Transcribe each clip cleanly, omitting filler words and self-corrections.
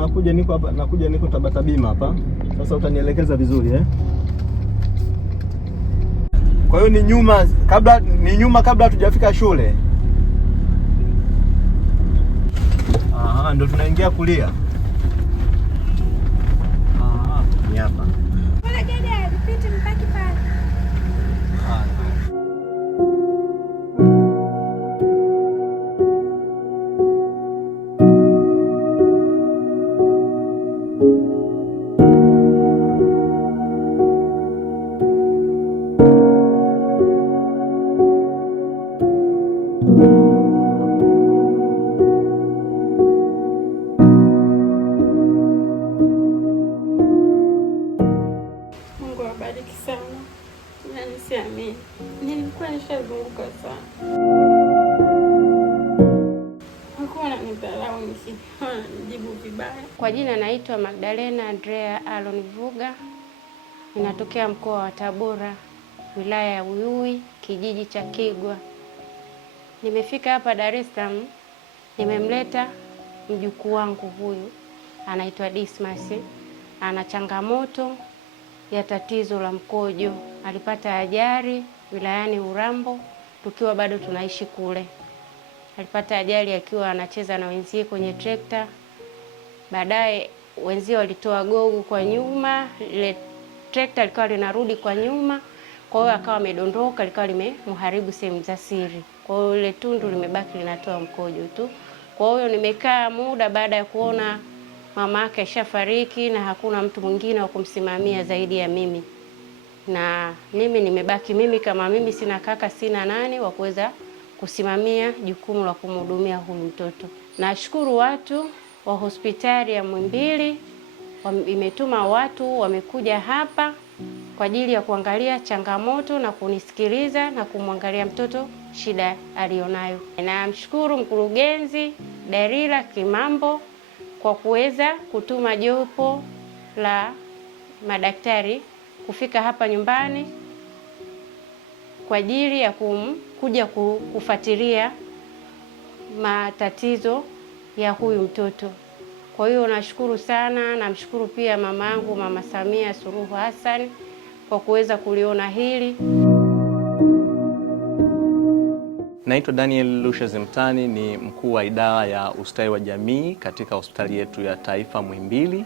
Nakuja niko Tabata Bima hapa. Sasa utanielekeza vizuri Kwa hiyo ni nyuma kabla hatujafika shule. Aha, ndo tunaingia kulia. Aha, ni hapa. Mbona dada, ripiti mpaki pale. Nilikuwa nishazunguka sana. Hakuwa ananidharau nijibu vibaya. Kwa jina naitwa Magdalena Andrea Alon Vuga. Ninatokea mkoa wa Tabora, wilaya ya Uyui, kijiji cha Kigwa. Nimefika hapa Dar es Salaam, nimemleta mjukuu wangu huyu. Anaitwa Dismas. Ana changamoto ya tatizo la mkojo. Alipata ajali wilayani Urambo tukiwa bado tunaishi kule. Alipata ajali akiwa anacheza na wenzie kwenye trekta. Baadaye wenzie walitoa gogo kwa nyuma, ile trekta likawa linarudi kwa nyuma, kwa hiyo akawa amedondoka, likawa limemharibu sehemu za siri. Kwa hiyo ile tundu limebaki linatoa mkojo tu. Kwa hiyo nimekaa muda baada ya kuona mama yake ashafariki na hakuna mtu mwingine wa kumsimamia zaidi ya mimi. Na mimi nimebaki kama mimi sina kaka, sina nani wa kuweza kusimamia jukumu la kumhudumia huyu mtoto. Nashukuru watu wa hospitali ya Muhimbili imetuma watu wamekuja hapa kwa ajili ya kuangalia changamoto na kunisikiliza na kumwangalia mtoto shida alionayo. Namshukuru mkurugenzi Darila Kimambo kwa kuweza kutuma jopo la madaktari kufika hapa nyumbani kwa ajili ya kuja kufuatilia matatizo ya huyu mtoto. Kwa hiyo nashukuru sana, namshukuru pia mamangu Mama Samia Suluhu Hassan kwa kuweza kuliona hili. Naitwa Daniel Lusha Zemtani, ni mkuu wa idara ya ustawi wa jamii katika hospitali yetu ya taifa Muhimbili.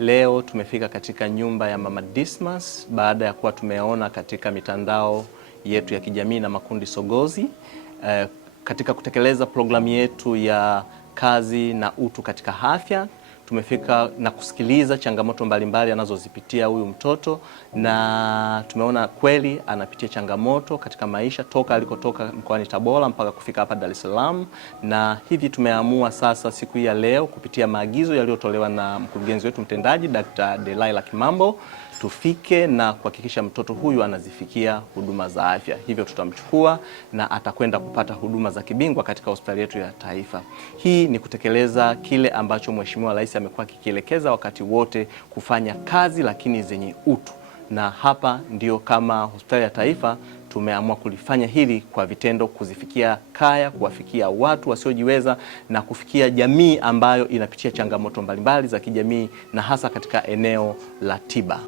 Leo tumefika katika nyumba ya Mama Dismas baada ya kuwa tumeona katika mitandao yetu ya kijamii na makundi sogozi katika kutekeleza programu yetu ya kazi na utu katika afya. Tumefika na kusikiliza changamoto mbalimbali anazozipitia huyu mtoto, na tumeona kweli anapitia changamoto katika maisha toka alikotoka mkoani Tabora mpaka kufika hapa Dar es Salaam. Na hivi tumeamua sasa siku hii ya leo kupitia maagizo yaliyotolewa na mkurugenzi wetu mtendaji Dr. Darila Kimambo tufike na kuhakikisha mtoto huyu anazifikia huduma za afya. Hivyo tutamchukua na atakwenda kupata huduma za kibingwa katika hospitali yetu ya taifa. Hii ni kutekeleza kile ambacho Mheshimiwa Rais amekuwa akikielekeza wakati wote, kufanya kazi lakini zenye utu. Na hapa ndio kama hospitali ya taifa tumeamua kulifanya hili kwa vitendo, kuzifikia kaya, kuwafikia watu wasiojiweza na kufikia jamii ambayo inapitia changamoto mbalimbali za kijamii na hasa katika eneo la tiba.